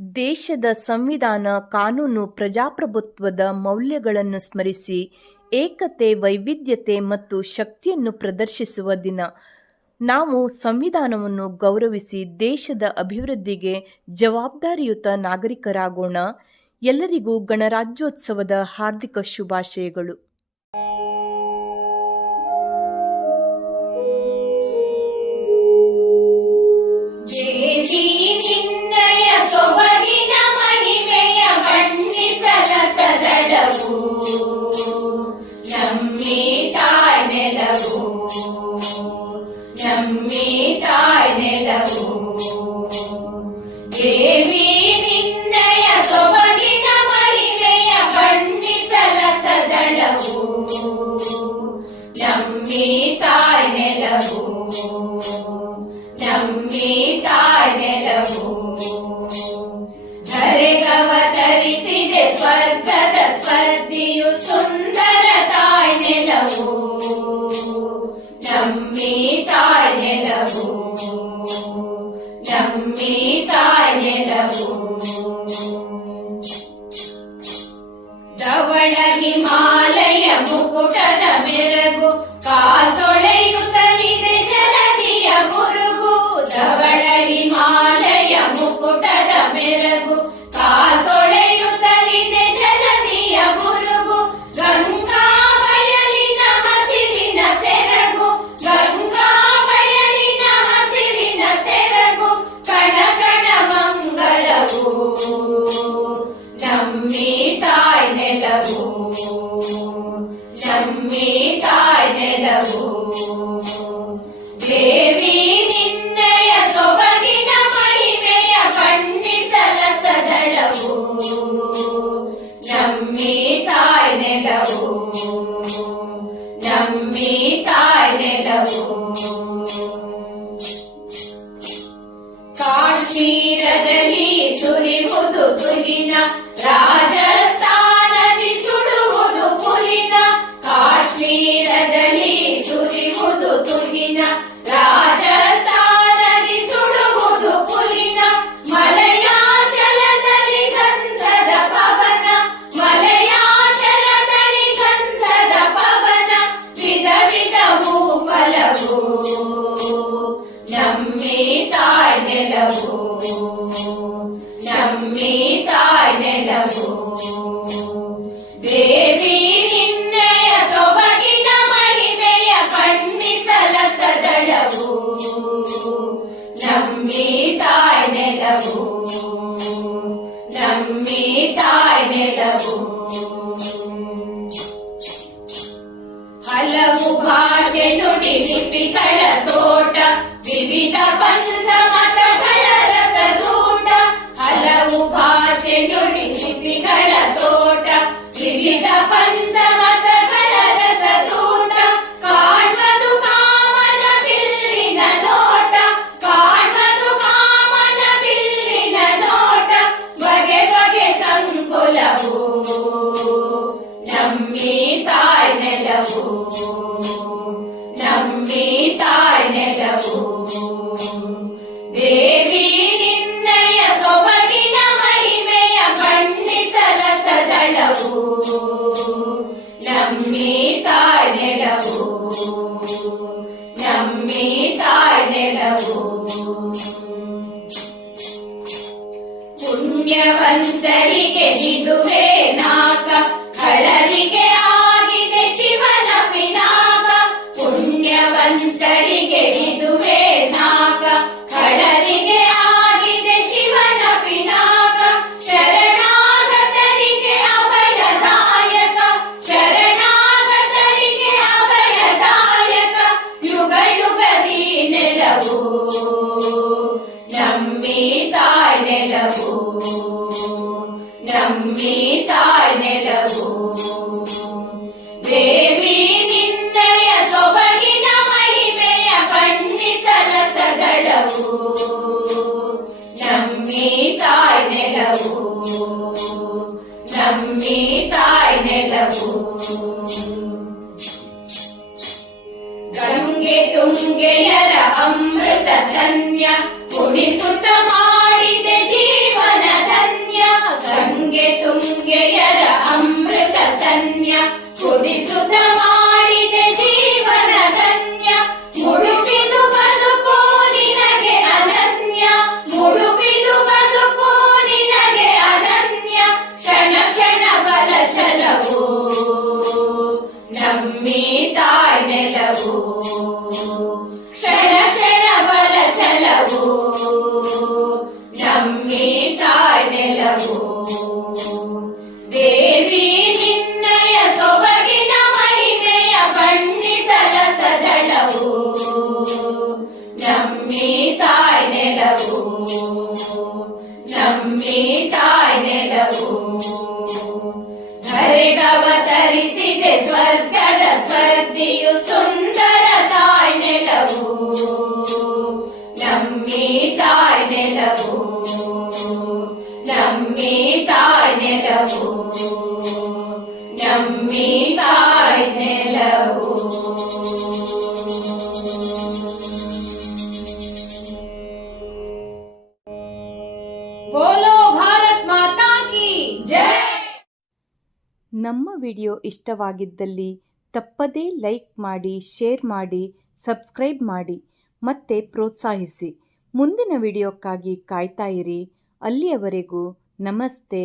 ದೇಶದ ಸಂವಿಧಾನ, ಕಾನೂನು, ಪ್ರಜಾಪ್ರಭುತ್ವದ ಮೌಲ್ಯಗಳನ್ನು ಸ್ಮರಿಸಿ ಏಕತೆ, ವೈವಿಧ್ಯತೆ ಮತ್ತು ಶಕ್ತಿಯನ್ನು ಪ್ರದರ್ಶಿಸುವ ದಿನ. ನಾವು ಸಂವಿಧಾನವನ್ನು ಗೌರವಿಸಿ ದೇಶದ ಅಭಿವೃದ್ಧಿಗೆ ಜವಾಬ್ದಾರಿಯುತ ನಾಗರಿಕರಾಗೋಣ. ಎಲ್ಲರಿಗೂ ಗಣರಾಜ್ಯೋತ್ಸವದ ಹಾರ್ದಿಕ ಶುಭಾಶಯಗಳು. ಸೊಬಗಿನ ಮಹಿಮೆಯ ಬಣ್ಣಿಸದ ಸದಳವು ನಮ್ಮಿ ತಾಯ್ ನೆಲವು, ನಮ್ಮಿ ತಾಯ್ ನೆಲವು. ದೇವಿ ನಿನ್ನಯ ಸೊಬಗಿನ ಮಹಿಮೆಯ ಬಣ್ಣಿಸದ ಸದಳವು ನಮ್ಮಿ ತಾಯ್ ನೆಲವು, ನಮ್ಮಿ ತಾಯ್ ನೆಲವು. ಧರೆಗವತರಿಸಿದೆ ಸ್ವರ್ಗದ ಸ್ಪರ್ಧಿಯು ಸುಂದರ ತಾಯ್ ನೆಲವು, ನಮ್ಮಿ ತಾಯ್ ನೆಲವು, ನಮ್ಮಿ ತಾಯ್ ನೆಲವು. ಧವಳ ಹಿಮಾಲಯ ಮುಕುಟದ ಮೆರಗು ಕಾಲ್ತೊಳೆಯುತ್ತಲಿದೆ ಜಲಧಿಯ ಮುರುಗು. ಧವಳ ಹಿಮಾಲಯ ಮುಕುಟದ ಮೆರಗು ಕಾಲ್ತೊಳೆಯುತ್ತಲಿದೆ ಜಲಧಿಯ ಮುರುಗು. ಗಂಗಾ ಬಯಲಿನ ಹಸಿರಿನ ಸೆರಗು, ಗಂಗಾ ಬಯಲಿನ ಹಸಿರಿನ ಸೆರಗು. ಕಣ ಕಣ ಮಂಗಲವು ನಮ್ಮಿ ತಾಯ್ ನೆಲವು, ನಮ್ಮಿ ತಾಯ್ ನೆಲವು. ದೇವಿ ನಿನ್ನಯ ಸೊಬಗಿನ ಮಹಿಮೆಯ ಬಣ್ಣಿಸಲ ಸದಳವು ನಮ್ಮಿ ತಾಯ್ ನೆಲವು, ನಮ್ಮಿ ತಾಯ್ ನೆಲವು. ಕಾಶ್ಮೀರದಲ್ಲಿ ಸುರಿಯುವುದು ತುಗಿನ, ರಾಜಸ್ಥಾನದಿ ಸುಡುವುದು ಪುಲಿನ. ಕಾಶ್ಮೀರದಲ್ಲಿ ಸುರಿಯುವುದು ತುಗಿನ, ರಾಜಸ್ಥಾನದಿ ಸುಡುವುದು ಪುಲಿನ. ಮಲಯಾಚಲದಲ್ಲಿ ಗಂಧದ ಪವನ, ಮಲಯಾಚಲದಲ್ಲಿ ಗಂಧದ ಪವನ. ವಿಧ ವಿಧ ಹೂಫಲವು ನಮ್ಮಿ ತಾಯ್ ನೆಲವು, ನಮ್ಮಿ ತಾಯ್ ನೆಲವು. ದೇವಿ ನಿನ್ನಯ ಸೊಬಗಿನ ಮಹಿಮೆಯ ಬಣ್ಣಿಸಲ ಸದಳವು ನಮ್ಮಿ ತಾಯ್ ನೆಲವು, ನಮ್ಮಿ ತಾಯ್ ನೆಲವು. ಹಲವು ಭಾಷೆ ನುಡಿ ಲಿಪಿಗಳ ತೋಟ, ವಿವಿಧ ಪಂಥ ಮತಗಳ ರಸದೂಟ. ಹಲವು ಭಾಷೆ ನುಡಿ ಲಿಪಿಗಳ ತೋಟ, ವಿವಿಧ ಪಂಥ ಮತಗಳ ರಸದೂಟ. ಕಾಣ್ಮದು ಕಾಮನ ಬಿಲ್ಲಿನ ನೋಟ, ಕಾಣ್ಮದು ಕಾಮನ ಬಿಲ್ಲಿನ ನೋಟ. ಬಗೆ ಬಗೆ ಸಂಕುಲವು ನಮ್ಮಿ ತಾಯ್ ನೆಲವು, ನಮ್ಮಿ ತಾಯ್ ನೆಲವು. ದೇವಿ ನಿನ್ನಯ ಸೊಬಗಿನ ಮಹಿಮೆಯ ಬಣ್ಣಿಸಲ ಸದಳವು ನಮ್ಮಿ ತಾಯ್ ನೆಲವು, ನಮ್ಮಿ ತಾಯ್ ನೆಲವು. ಪುಣ್ಯವಂತರಿಗೆ ಇದುವೇ ನಾಕ, ಖಳರಿಗೆ ಆಗಿದೆ ಶಿವನ ಪಿನಾಕ. ಪುಣ್ಯವಂತರಿಗೆ ಇದುವೇ ನಾಕ, ಖಳರಿಗೆ ಆಗಿದೆ ಶಿವನ ಪಿನಾಕ. ಶರಣಾಗತರಿಗೆ ಅಭಯದಾಯಕ, ಶರಣಾಗತರಿಗೆ ಅಭಯದಾಯಕ. ಯುಗ ಯುಗದಿ ನೆಲವು ನಮ್ಮಿ ತಾಯ್ ನೆಲವು, ನಮ್ಮಿ ತಾಯ್ ನೆಲವು. ದೇವಿ ನಿನ್ನಯ ಸೊಬಗಿನ ಮಹಿಮೆಯ ಬಣ್ಣಿಸಲ ಸದಳವು ನಮ್ಮಿ ತಾಯ್ ನೆಲವು, ನಮ್ಮಿ ತಾಯ್ ನೆಲವು. ಗಂಗೆ ತುಂಗೆಯರ ಅಮೃತ ಧನ್ಯ, ಕುಣಿಸುತ್ತ ಮಾಡಿದೆ ಜೀವನದ ನಮ್ಮಿ ತಾಯ್ ನೆಲವು. ದೇವಿ ನಿನ್ನಯ ಸೊಬಗಿನ ಮಹಿಮೆಯ ಬಣ್ಣಿಸಲ ಸದಳವು. ನಮ್ಮಿ ತಾಯ್ ನೆಲವು, ನಮ್ಮಿ ತಾಯ್ ನೆಲವು. ಧರೆಗವತರಿಸಿದೆ ಸ್ವರ್ಗದ ಸ್ಪರ್ಧಿಯು ಸುಂದರ ತಾಯ್ ನೆಲವು. ನಮ್ಮಿ ತಾಯ್ ನೆಲವು, ನಮ್ಮಿ ತಾಯ್ ನೆಲವು, ನಮ್ಮಿ ತಾಯ್ ನೆಲವು. ಬೋಲೋ ಭಾರತ್ ಮಾತಾ ಕಿ ಜೈ. ನಮ್ಮ ವಿಡಿಯೋ ಇಷ್ಟವಾಗಿದ್ದಲ್ಲಿ ತಪ್ಪದೇ ಲೈಕ್ ಮಾಡಿ, ಶೇರ್ ಮಾಡಿ, ಸಬ್ಸ್ಕ್ರೈಬ್ ಮಾಡಿ ಮತ್ತೆ ಪ್ರೋತ್ಸಾಹಿಸಿ. ಮುಂದಿನ ವಿಡಿಯೋಕ್ಕಾಗಿ ಕಾಯ್ತಾ ಇರಿ. ಅಲ್ಲಿಯವರೆಗೂ ನಮಸ್ತೆ.